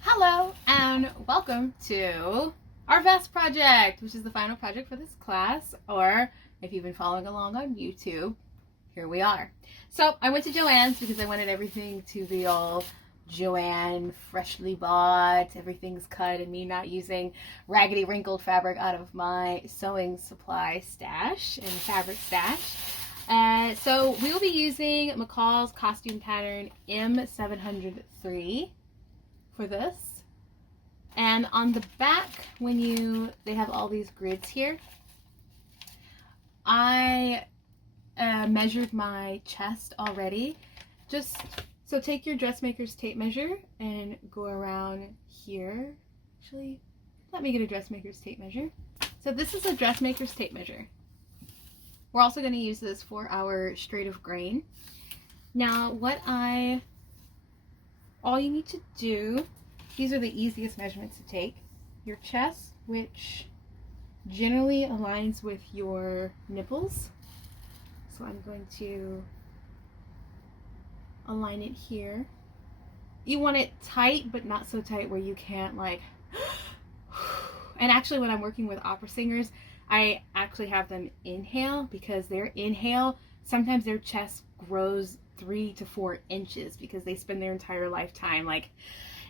Hello and welcome to our vest project, which is the final project for this class, or if you've been following along on YouTube, here we are. So I went to Joann's because I wanted everything to be all Joann, freshly bought, everything's cut, and me not using raggedy wrinkled fabric out of my sewing supply stash and fabric stash. So we will be using McCalls costume pattern M703 for this. And on the back, they have all these grids here. I measured my chest already. So take your dressmaker's tape measure and go around here. Actually, let me get a dressmaker's tape measure. So this is a dressmaker's tape measure. We're also going to use this for our straight of grain. Now, all you need to do, these are the easiest measurements to take. Your chest, which generally aligns with your nipples. So I'm going to align it here. You want it tight, but not so tight where you can't and actually when I'm working with opera singers, I actually have them inhale, because their inhale, sometimes their chest grows 3 to 4 inches because they spend their entire lifetime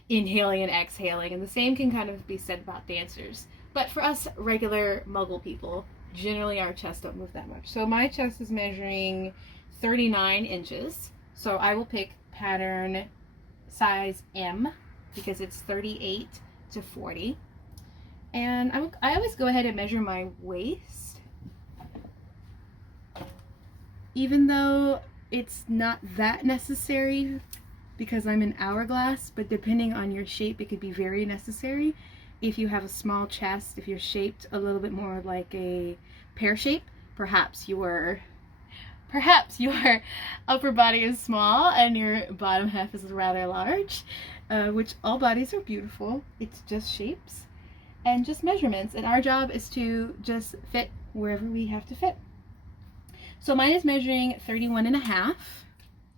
inhaling and exhaling, and the same can kind of be said about dancers. But for us regular muggle people, generally our chests don't move that much. So my chest is measuring 39 inches. So I will pick pattern size M because it's 38 to 40. And I always go ahead and measure my waist, even though it's not that necessary because I'm an hourglass, but depending on your shape, it could be very necessary. If you have a small chest, if you're shaped a little bit more like a pear shape, perhaps your upper body is small and your bottom half is rather large, which all bodies are beautiful. It's just shapes and just measurements, and our job is to just fit wherever we have to fit. So mine is measuring 31.5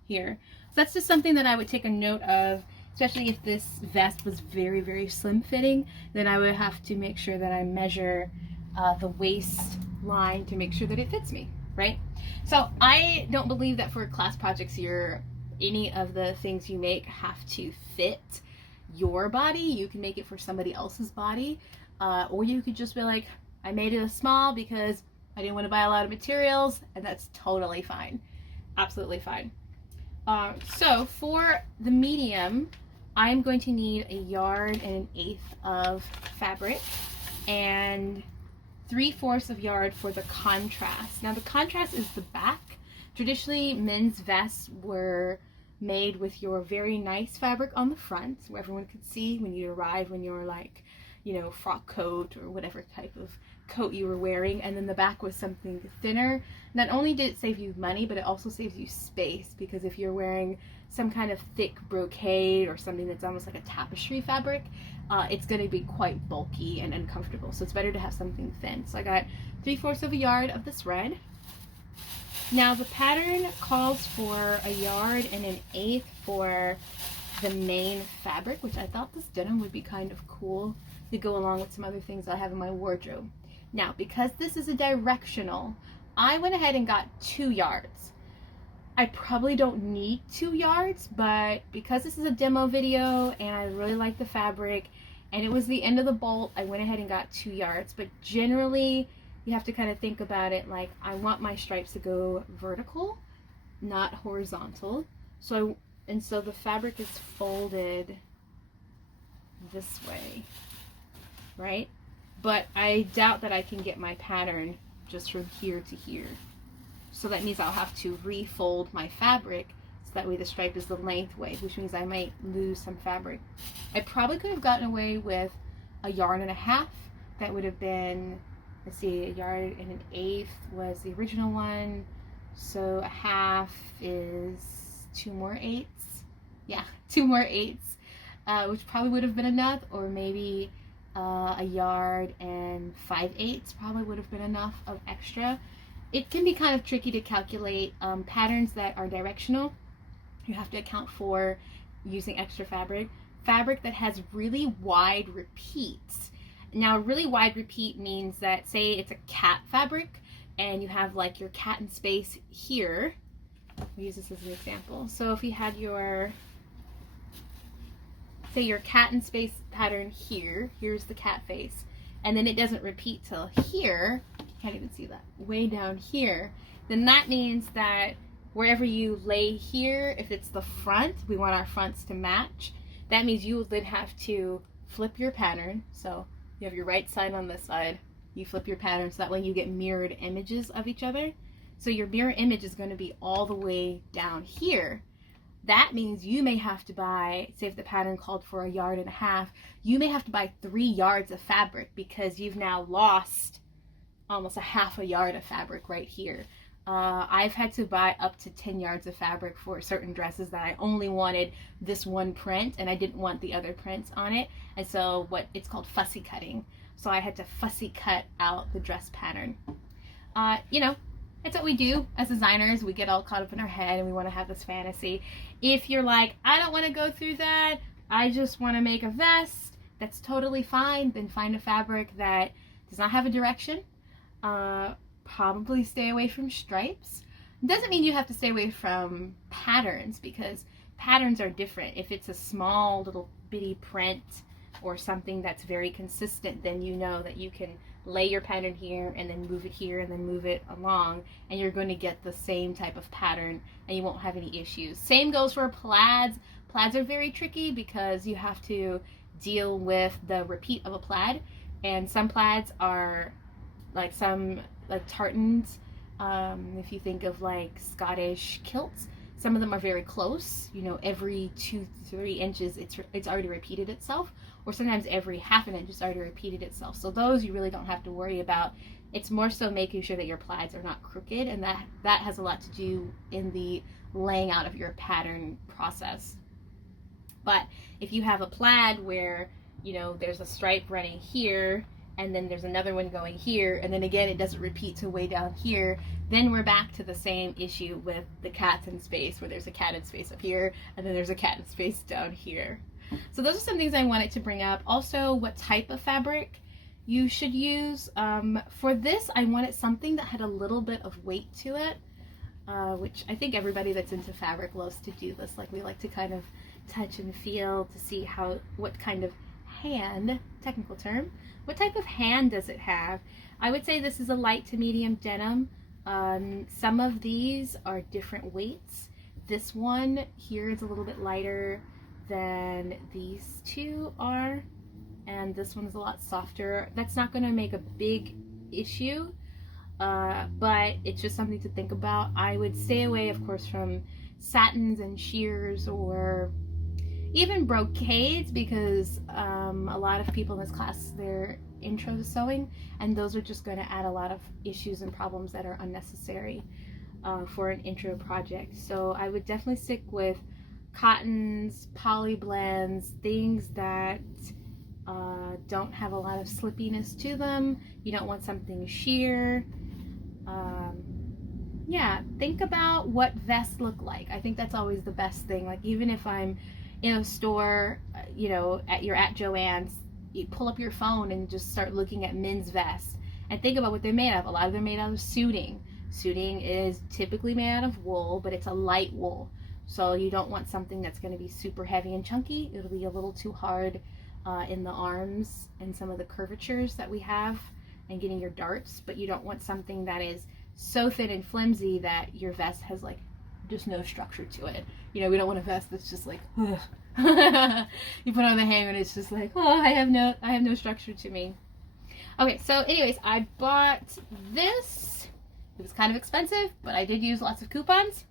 here. So that's just something that I would take a note of, especially if this vest was very, very slim fitting, then I would have to make sure that I measure the waist line to make sure that it fits me, right? So I don't believe that for class projects, any of the things you make have to fit your body. You can make it for somebody else's body, or you could just be like, I made it a small because I didn't want to buy a lot of materials, and that's totally fine. Absolutely fine. So for the medium, I'm going to need 1 yard and 1/8 of fabric and 3/4 yard for the contrast. Now the contrast is the back. Traditionally, men's vests were made with your very nice fabric on the front, so everyone could see when you arrive, when you're frock coat or whatever type of coat you were wearing, and then the back was something thinner. Not only did it save you money, but it also saves you space, because if you're wearing some kind of thick brocade or something that's almost like a tapestry fabric, it's going to be quite bulky and uncomfortable, so it's better to have something thin. So I got 3/4 yard of this red. Now the pattern calls for 1 yard and 1/8 for the main fabric, which I thought this denim would be kind of cool to go along with some other things I have in my wardrobe. Now, because this is a directional, I went ahead and got 2 yards. I probably don't need 2 yards, but because this is a demo video and I really like the fabric and it was the end of the bolt, I went ahead and got 2 yards. But generally, you have to kind of think about it like, I want my stripes to go vertical, not horizontal. So the fabric is folded this way, right? But I doubt that I can get my pattern just from here to here. So that means I'll have to refold my fabric so that way the stripe is the length way, which means I might lose some fabric. I probably could have gotten away with 1.5 yards. That would have been, let's see, 1 yard and 1/8 was the original one. So 1/2 is 2 more 8s. Yeah, 2 more 8s, which probably would have been enough, or maybe 1 yard and 5/8 probably would have been enough of extra. It can be kind of tricky to calculate patterns that are directional. You have to account for using extra fabric, fabric that has really wide repeats. Now, really wide repeat means that, say it's a cat fabric and you have like your cat in space here. I'll use this as an example. So if you had your, say your cat in space pattern here, here's the cat face, and then it doesn't repeat till here, you can't even see that, way down here, then that means that wherever you lay here, if it's the front, we want our fronts to match. That means you would then have to flip your pattern. So you have your right side on this side, you flip your pattern so that way you get mirrored images of each other. So your mirror image is going to be all the way down here. That means you may have to buy, say if the pattern called for 1.5 yards, you may have to buy 3 yards of fabric because you've now lost almost 1/2 yard of fabric right here. I've had to buy up to 10 yards of fabric for certain dresses that I only wanted this one print and I didn't want the other prints on it. And so it's called fussy cutting. So I had to fussy cut out the dress pattern. You know, it's what we do as designers. We get all caught up in our head and we want to have this fantasy. If you're like, I don't want to go through that, I just want to make a vest, that's totally fine. Then find a fabric that does not have a direction. Probably stay away from stripes. It doesn't mean you have to stay away from patterns because patterns are different. If it's a small little bitty print or something that's very consistent, then you know that you can lay your pattern here and then move it here and then move it along and you're going to get the same type of pattern and you won't have any issues. Same goes for plaids. Plaids are very tricky because you have to deal with the repeat of a plaid, and some plaids are like tartans. If you think of like Scottish kilts, some of them are very close, you know, every 2-3 inches it's already repeated itself, or sometimes every 1/2 inch it's already repeated itself. So those you really don't have to worry about. It's more so making sure that your plaids are not crooked, and that has a lot to do in the laying out of your pattern process. But if you have a plaid where, you know, there's a stripe running here and then there's another one going here, and then again it doesn't repeat to way down here, then we're back to the same issue with the cats in space, where there's a cat in space up here and then there's a cat in space down here. So those are some things I wanted to bring up. Also, what type of fabric you should use. For this, I wanted something that had a little bit of weight to it, which I think everybody that's into fabric loves to do this. Like, we like to kind of touch and feel to see what kind of hand, technical term, what type of hand does it have? I would say this is a light to medium denim. Some of these are different weights. This one here is a little bit lighter than these two are, and this one's a lot softer. That's not going to make a big issue, but it's just something to think about. I would stay away, of course, from satins and sheers or even brocades, because a lot of people in this class, they're intro to sewing, and those are just going to add a lot of issues and problems that are unnecessary for an intro project. So I would definitely stick with cottons, poly blends, things that don't have a lot of slippiness to them. You don't want something sheer. Yeah, think about what vests look like. I think that's always the best thing. Like, even if I'm in a store, you know, you're at Joann's, you pull up your phone and just start looking at men's vests and think about what they're made of. A lot of them are made out of suiting. Suiting is typically made out of wool, but it's a light wool. So you don't want something that's going to be super heavy and chunky. It'll be a little too hard in the arms and some of the curvatures that we have and getting your darts, but you don't want something that is so thin and flimsy that your vest has like just no structure to it. You know, we don't want a vest that's just like, ugh. You put on the hanger and it's just like, oh, I have no structure to me. Okay, so anyways, I bought this. It was kind of expensive, but I did use lots of coupons.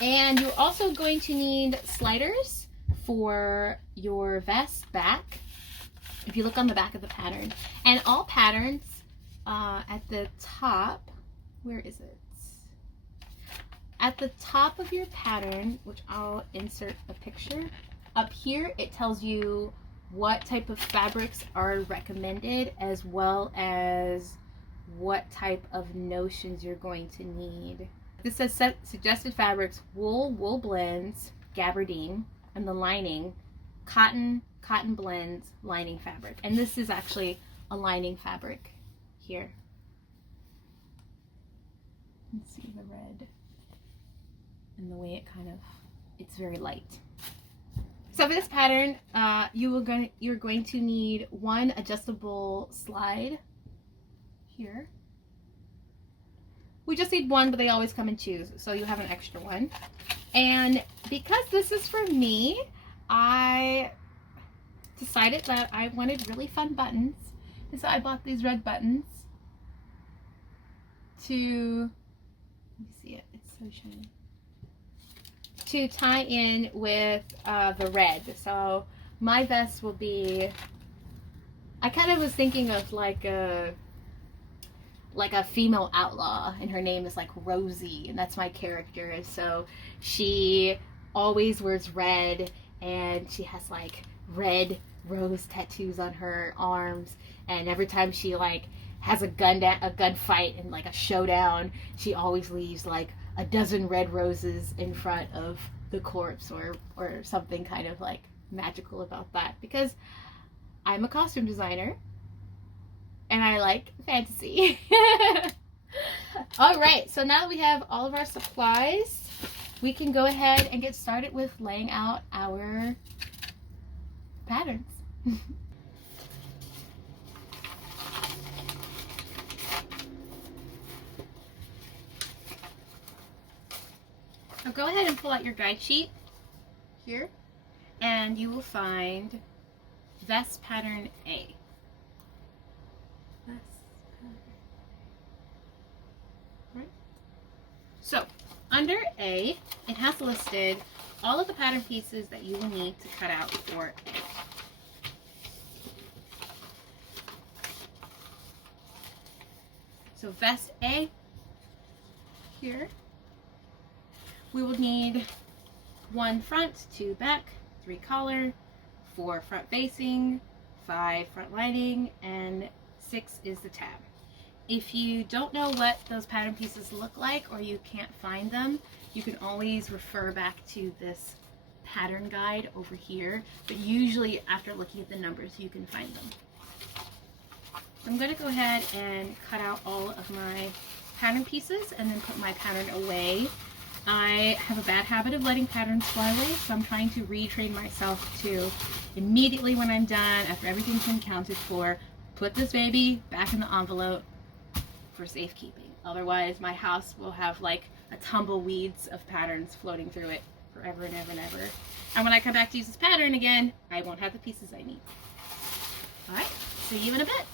And you're also going to need sliders for your vest back, if you look on the back of the pattern. And all patterns at the top, where is it? At the top of your pattern, which I'll insert a picture, up here it tells you what type of fabrics are recommended, as well as what type of notions you're going to need. This says suggested fabrics: wool, wool blends, gabardine, and the lining, cotton blends, lining fabric. And this is actually a lining fabric here. You can see the red and the way it kind of, it's very light. So for this pattern, you're going to need one adjustable slide here. We just need one, but they always come in twos, so you have an extra one. And because this is for me, I decided that I wanted really fun buttons. And so I bought these red buttons to, let me see it, it's so shiny, to tie in with the red. So my vest will be, I kind of was thinking of like a female outlaw, and her name is like Rosie, and that's my character. And so she always wears red, and she has like red rose tattoos on her arms, and every time she like has a gunfight and like a showdown, she always leaves like a dozen red roses in front of the corpse, or something kind of like magical about that, because I'm a costume designer and I like fantasy. All right, so now that we have all of our supplies, we can go ahead and get started with laying out our patterns. So go ahead and pull out your guide sheet here, and you will find vest pattern A. Right. So under A, it has listed all of the pattern pieces that you will need to cut out for A. So vest A here, we will need 1 front, 2 back, 3 collar, 4 front facing, 5 front lining, and 6 is the tab. If you don't know what those pattern pieces look like, or you can't find them, you can always refer back to this pattern guide over here, but usually after looking at the numbers you can find them. So I'm going to go ahead and cut out all of my pattern pieces and then put my pattern away. I have a bad habit of letting patterns fly away, so I'm trying to retrain myself to immediately when I'm done, after everything's been counted for, put this baby back in the envelope for safekeeping. Otherwise my house will have like a tumbleweeds of patterns floating through it forever and ever and ever. And when I come back to use this pattern again, I won't have the pieces I need. Alright, see you in a bit.